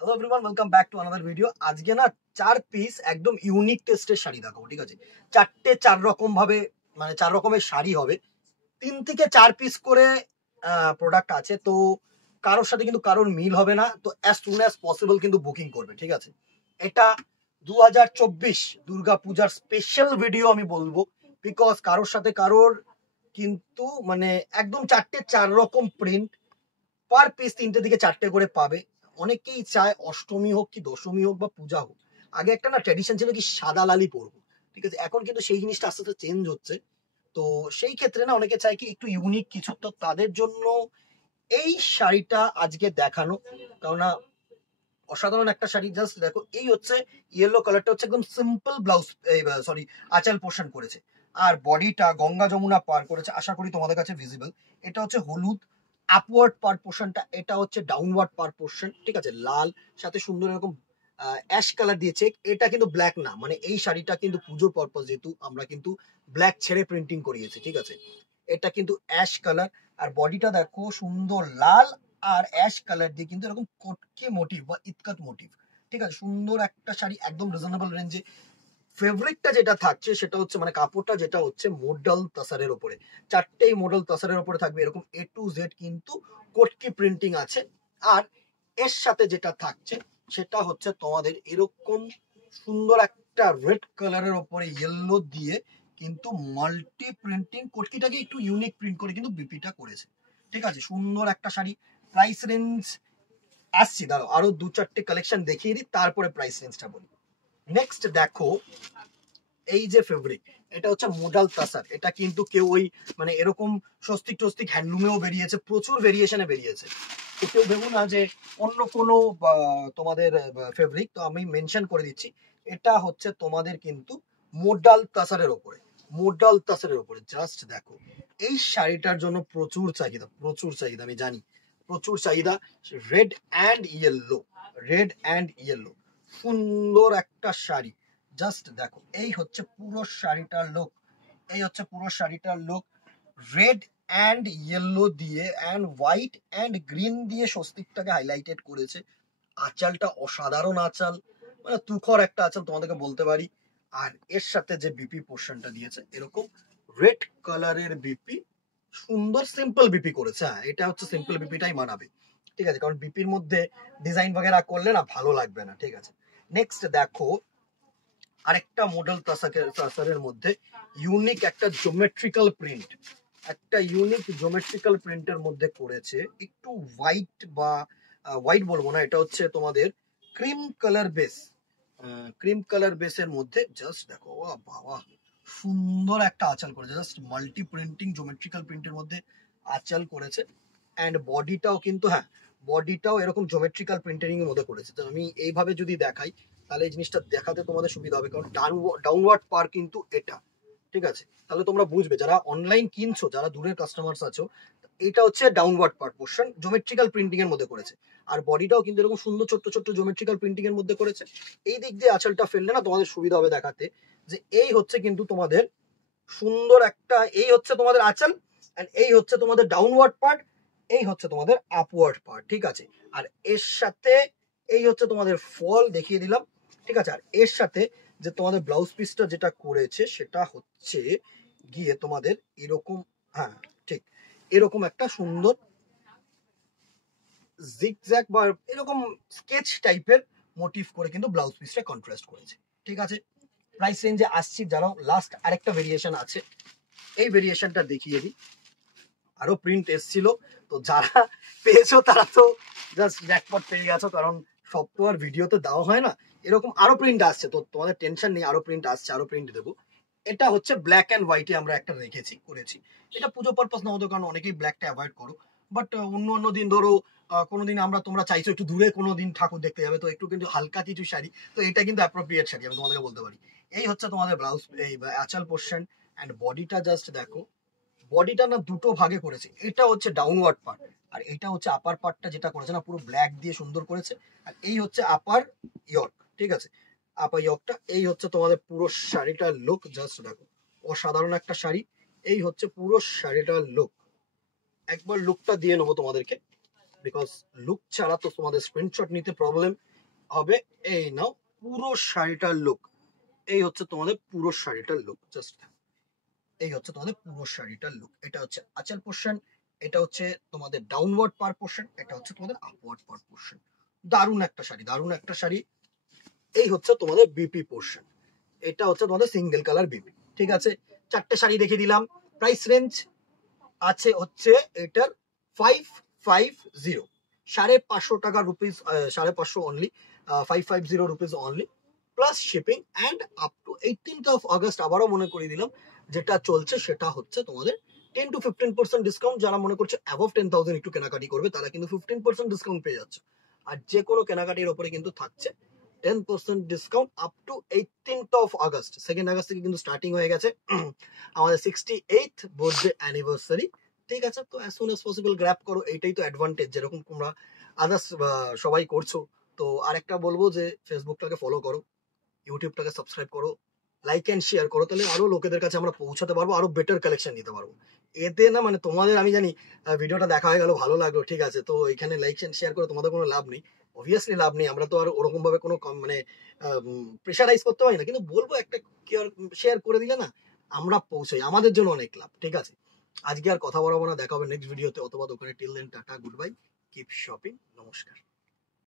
Hello everyone, welcome back to another video. আজকে না 4 piece একদম ইউনিক টেস্টের শাড়ি দেখাবো, ঠিক আছে? চার রকম ভাবে, মানে 4 রকমের শাড়ি হবে। 3 থেকে 4 পিস করে প্রোডাক্ট আছে, তো কারোর সাথে কিন্তু কারোর মিল হবে না, তো অ্যাজ সুন অ্যাজ পসিবল কিন্তু বুকিং করবে, ঠিক আছে? এটা 2024 দুর্গা পূজার স্পেশাল ভিডিও আমি বলবো, বিকজ কারোর সাথে কারোর কিন্তু মানে একদম 4রকম প্রিন্ট, পার পিস 3 থেকে 4 করে পাবে। অনেকেই চায় অষ্টমী হোক কি দশমী হোক বা পূজা হোক, আগে একটা না ট্র্যাডিশন ছিল কি সাদা লালই পরবো, ঠিক আছে? এখন কিন্তু সেই জিনিসটা আস্তে আস্তে চেঞ্জ হচ্ছে। তো সেই ক্ষেত্রে না অনেকে চায় কি একটু ইউনিক কিছু, তো তাদের জন্য এই শাড়িটা আজকে দেখানো। কারণ অসাধারণ একটা শাড়ি, জাস্ট দেখো। এই হচ্ছে ইয়েলো কালারটা, হচ্ছে একদম সিম্পল ব্লাউজ, সরি, আঁচল পোর্শন করেছে। আর বডিটা গঙ্গা যমুনা পার করেছে, আশা করি তোমাদের কাছে ভিজিবল। এটা হচ্ছে হলুদ আপওয়ার্ড পার পোর্শনটা, এটা হচ্ছে ডাউনওয়ার্ড পার পোর্শন, ঠিক আছে? লাল সাথে সুন্দর এরকম অ্যাশ কালার দিয়েছে। এটা কিন্তু ব্ল্যাক না, মানে এই শাড়িটা কিন্তু পুজোর পারপাস, যেহেতু আমরা কিন্তু ব্ল্যাক ছেড়ে প্রিন্টিং করিয়েছি, ঠিক আছে? এটা কিন্তু অ্যাশ কালার। আর বডিটা দেখো সুন্দর লাল আর অ্যাশ কালার দিয়ে কিন্তু এরকম কটকি মোটিভ বা ইতকাত মোটিভ, ঠিক আছে? সুন্দর একটা শাড়ি, একদম রিজনেবল রেঞ্জে। ফেব্রিকটা যেটা থাকছে সেটা হচ্ছে, মানে কাপড়টা যেটা হচ্ছে মডেল তাসারের উপরে, 4টেই মডেল তাসারের উপরে থাকবে। এরকম A to Z কিন্তু কটকি প্রিন্টিং আছে। আর এর সাথে যেটা থাকছে সেটা হচ্ছে তোমাদের এরকম সুন্দর একটা রেড কালারের উপরে ইয়েলো দিয়ে কিন্তু মাল্টি প্রিন্টিং, কটকিটাকে একটু ইউনিক প্রিন্ট করে কিন্তু বিপিটা করেছে, ঠিক আছে? সুন্দর একটা শাড়ি। প্রাইস রেঞ্জ আসছি, দাঁড়াও আরো 2-4টে কালেকশন দেখিয়ে দিই, তারপরে প্রাইস রেঞ্জটা বলি। নেক্সট দেখো, এই যে ফেব্রিক, এটা হচ্ছে মোডাল তাসার। এটা কিন্তু কেউ ওই মানে এরকম স্বস্তিক টস্তিক হ্যান্ডলুমেও বেরিয়েছে, প্রচুর ভেরিয়েশনে বেরিয়েছে। তো কেউ ভেবো না যে অন্য কোনো তোমাদের ফেব্রিক, তো আমি মেনশন করে দিচ্ছি এটা হচ্ছে তোমাদের কিন্তু মোডাল তাসারের ওপরে। মোডাল তাসারের ওপরে জাস্ট দেখো, এই শাড়িটার জন্য প্রচুর চাহিদা, প্রচুর চাহিদা, আমি জানি প্রচুর চাহিদা। Red and yellow, red and yellow, সুন্দর একটা শাড়ি। জাস্ট দেখো, এই হচ্ছে পুরো শাড়িটার লুক, এই হচ্ছে পুরো শাড়িটার লুক। রেড অ্যান্ড ইয়েলো দিয়ে অ্যান্ড হোয়াইট অ্যান্ড গ্রিন দিয়ে স্বস্তিকটাকে হাইলাইটেড করেছে। আঁচালটা অসাধারণ আঁচাল, মানে তুখর একটা আঁচাল তোমাদেরকে বলতে পারি। আর এর সাথে যে বিপি পোর্শনটা দিয়েছে এরকম রেড কালারের বিপি, সুন্দর সিম্পল বিপি করেছে। হ্যাঁ, এটা হচ্ছে সিম্পল বিপিটাই মানাবে, ঠিক আছে? কারণ বিপির মধ্যে ডিজাইন বগেরা করলে না ভালো লাগবে না, ঠিক আছে? নেক্সট দেখো, আরেকটা মডেল তাসারের মধ্যে ইউনিক একটা জিওমেট্রিক্যাল প্রিন্ট, একটা ইউনিক জিওমেট্রিক্যাল প্রিন্টের মধ্যে করেছে। একটু হোয়াইট বা হোয়াইট বলবো না, এটা হচ্ছে তোমাদের cream colour base, cream colour বেসের মধ্যে জাস্ট দেখো, ও বাবা, সুন্দর একটা আঁচল করেছে। জাস্ট মাল্টি প্রিন্টিং জিওমেট্রিক্যাল প্রিন্টের মধ্যে আঁচল করেছে। অ্যান্ড বডিটাও কিন্তু, হ্যাঁ, বডিটাও এরকম জিওমেট্রিক্যাল প্রিন্টিং এর মধ্যে করেছে। তো আমি এইভাবে যদি দেখাই তাহলে এই জিনিসটা দেখাতে তোমাদের সুবিধা হবে, কারণ ডাউনওয়ার্ড পার কিন্তু এটা, ঠিক আছে? তাহলে তোমরা বুঝবে, যারা অনলাইন কিনছো, যারা দূরের কাস্টমার্স আছো, এটা হচ্ছে ডাউনওয়ার্ড পার পোর্শন জিওমেট্রিক্যাল প্রিন্টিং এর মধ্যে করেছে। আর বডিটাও কিন্তু এরকম সুন্দর ছোট্ট ছোট্ট জিওমেট্রিক্যাল প্রিন্টিং এর মধ্যে করেছে। এই দিক দিয়ে আঁচলটা ফেললে না তোমাদের সুবিধা হবে দেখাতে, যে এই হচ্ছে কিন্তু তোমাদের সুন্দর একটা, এই হচ্ছে তোমাদের আঁচল, এন্ড এই হচ্ছে তোমাদের ডাউনওয়ার্ড পার্ট, এই হচ্ছে তোমাদের আপওয়ার্ড পার্ট, ঠিক আছে? আর এর সাথে এই হচ্ছে তোমাদের ফল দেখিয়ে দিলাম, ঠিক আছে? আর এর সাথে যে তোমাদের ব্লাউজ পিসটা যেটা করেছে সেটা হচ্ছে গিয়ে তোমাদের এরকম, হ্যাঁ ঠিক, এরকম একটা সুন্দর জিগজ্যাগ বা এরকম স্কেচ টাইপের মোটিভ করে কিন্তু ব্লাউজ পিসটা কন্ট্রাস্ট করেছে, ঠিক আছে? প্রাইস রেঞ্জে আসছি, জানো লাস্ট আরেকটা ভেরিয়েশন আছে, এই ভেরিয়েশনটা দেখিয়ে দিই। আরো প্রিন্ট এসছিল, তো যারা পেয়েছো তারা তো জাস্ট জ্যাকপট পেয়ে গেছো, কারণ সব তো আর ভিডিওতে দেওয়া হয় না। এরকম আরো প্রিন্ট আসছে, তো তোমাদের টেনশন নেই, আরো প্রিন্ট আসছে, আরো প্রিন্ট দেবো। এটা হচ্ছে ব্ল্যাক অ্যান্ড হোয়াইটে আমরা একটা রেখেছি, করেছি। এটা পুজো পারপাস না হতো, কারণ অনেকেই ব্ল্যাকটা অ্যাভয়েড করো। বাট অন্য অন্য দিন ধরো কোনোদিন আমরা, তোমরা চাইছো একটু দূরে কোনো দিন ঠাকুর দেখতে যাবে, তো একটু কিন্তু হালকা কিছু শাড়ি, তো এটা কিন্তু অ্যাপ্রোপ্রিয়েট শাড়ি, আমি তোমাদেরকে বলতে পারি। এই হচ্ছে তোমাদের ব্লাউজ, এই আঁচল পোর্শন। অ্যান্ড বডিটা জাস্ট দেখো, বডিটা না দুটো ভাগে করেছে, এটা হচ্ছে ডাউনওয়ার্ড পার্ট, আর এটা হচ্ছে আপার পার্টটা যেটা করেছে না পুরো ব্ল্যাক দিয়ে সুন্দর করেছে। আর এই হচ্ছে আপার ইয়র্ক, ঠিক আছে? আপার ইয়র্কটা, এই হচ্ছে তোমাদের পুরো শাড়িটার লুক। জাস্ট দেখো, অসাধারণ একটা শাড়ি। এই হচ্ছে পুরো শাড়িটার লুক, একবার লুকটা দিয়ে নেবো তোমাদেরকে। বিকজ লুক ছাড়া তো তোমাদের স্ক্রিনশট নিতে প্রবলেম হবে। এই নাও পুরো শাড়িটার লুক, এই হচ্ছে তোমাদের পুরো শাড়িটার লুক। জাস্ট এই হচ্ছে তোমাদের পুরো শাড়িটার লুক। এটা হচ্ছে আঁচল পোর্শন, এটা হচ্ছে তোমাদের ডাউনওয়ার্ড পার পোর্শন, এটা হচ্ছে তোমাদের আপওয়ার্ড পার পোর্শন। দারুণ একটা শাড়ি, দারুণ একটা শাড়ি। এই হচ্ছে তোমাদের বিপি পোর্শন, এটা হচ্ছে তোমাদের সিঙ্গেল কালার বিপি। ঠিক আছে, চারটে শাড়ি রেখে দিলাম। প্রাইস রেঞ্জ আছে হচ্ছে এটার 550, 550 টাকা rupees, 550 only, 550 rupees only plus shipping. And up to 18th of August আবারও মনে করিয়ে দিলাম যেটা চলছে সেটা হচ্ছে তোমাদের 10 to 15% ডিসকাউন্ট। যারা মনে করছে অ্যাবভ 10,000 একটু কেনাকাটি করবে তারা কিন্তু 15% ডিসকাউন্ট পেয়ে যাচ্ছে। আর যে কোনো কেনাকাটির ওপরে কিন্তু থাকছে 10% discount up to 18th of August. 2nd August থেকে কিন্তু স্টার্টিং হয়ে গেছে আমাদের 68th বার্থডে অ্যানিভার্সারি। ঠিক আছে, তো as soon as possible grab করো, এইটাই তো অ্যাডভান্টেজ, যেরকম তোমরা আদার্স সবাই করছো। তো আরেকটা বলবো যে ফেসবুকটাকে ফলো করো, ইউটিউবটাকে সাবস্ক্রাইব করো, লাইক অ্যান্ড শেয়ার করো, তাহলে আরো লোকেদের কাছে আমরা পৌঁছাতে পারবো, আরো বেটার কালেকশন দিতে পারবো। এতে না মানে তোমাদের, আমি জানি ভিডিওটা দেখা হয়ে গেল, ভালো লাগলো, ঠিক আছে, তো এখানে লাইক অ্যান্ড শেয়ার করে তোমাদের কোনো লাভ নেই, অবভিয়াসলি লাভ নেই। আমরা তো আর ওরকম ভাবে কোনো মানে প্রেশারাইজ করতে পারি না, কিন্তু বলবো একটা শেয়ার করে দিলে না আমরা পৌঁছাই, আমাদের জন্য অনেক লাভ। ঠিক আছে, আজকে আর কথা বলবো না, দেখা হবে নেক্সট ভিডিওতে অথবা দোকানে। Till then tata, good bye, keep shopping, নমস্কার।